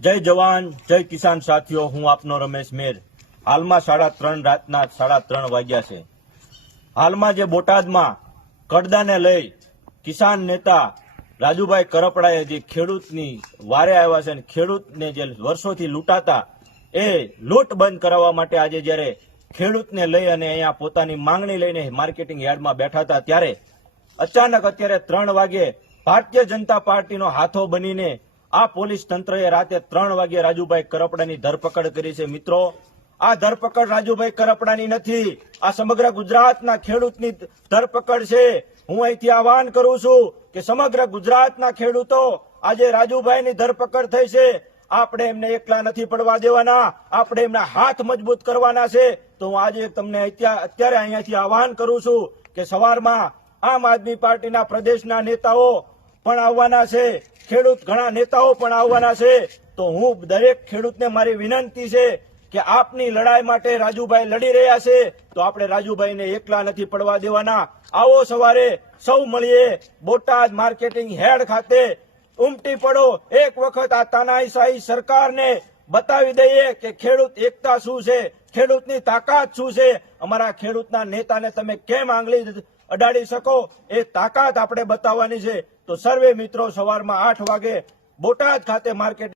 જય જવાન જય કિસાન સાથીઓ, હું આપનો રમેશ મેર। હાલમાં 3:30 રાતના 3:30 વાગ્યા છે। હાલમાં જે બોટાદમાં કડદાને લઈ કિસાન નેતા રાજુભાઈ કરપડાએ જે ખેડૂતની વારે આવ્યા છે અને ખેડૂતને જે વર્ષોથી લૂંટાતા એ લૂંટ બંધ કરાવવા માટે આજે જ્યારે ખેડૂતને લઈ અને અહીંયા પોતાની માંગણી લઈને માર્કેટિંગ યાર્ડમાં બેઠા હતા ત્યારે અચાનક અત્યારે 3 વાગે ભારતીય જનતા પાર્ટીનો હાથો બનીને આ પોલીસ તંત્રએ રાતે 3 વાગે રાજુભાઈ કરપડાની ધરપકડ કરી છે। મિત્રો, આ ધરપકડ રાજુભાઈ કરપડાની નથી, આ સમગ્ર ગુજરાતના ખેડૂતની ધરપકડ છે। હું અહીંથી આહવાન કરું છું કે સમગ્ર ગુજરાતના ખેડૂતો આજે રાજુભાઈની ધરપકડ થઈ છે। આપણે એમને એકલા નથી પડવા દેવાના, આપણે એમના હાથ મજબૂત કરવાના છે। તો હું આજે તમને અત્યારે અહીંયાથી આહવાન કરું છું કે સવારમાં આમ આદમી પાર્ટીના પ્રદેશના નેતાઓ પણ આવવાના છે, ખેડૂત ઘણા નેતાઓ પણ આવવાના છે। તો હું દરેક ખેડૂતને મારી વિનંતી છે કે આપની લડાઈ માટે રાજુભાઈ લડી રહ્યા છે, તો આપણે રાજુભાઈને એકલા નથી પડવા દેવાના। આવો સવારે સૌ મળીએ બોટાદ માર્કેટિંગ હેડ ખાતે ઉમટી પડો, એક વખત આ તાનાશાહી સરકારને બતાવી દઈએ કે ખેડૂત એકતા શું છે, ખેડૂતની તાકાત શું છે। અમારા ખેડૂતના નેતાને તમે કેમ આંગળી અડાડી શકો એ તાકાત આપણે બતાવવાની છે। તો સર્વે મિત્રો સવારમાં 8 વાગે બોટાદ ખાતે માર્કેટ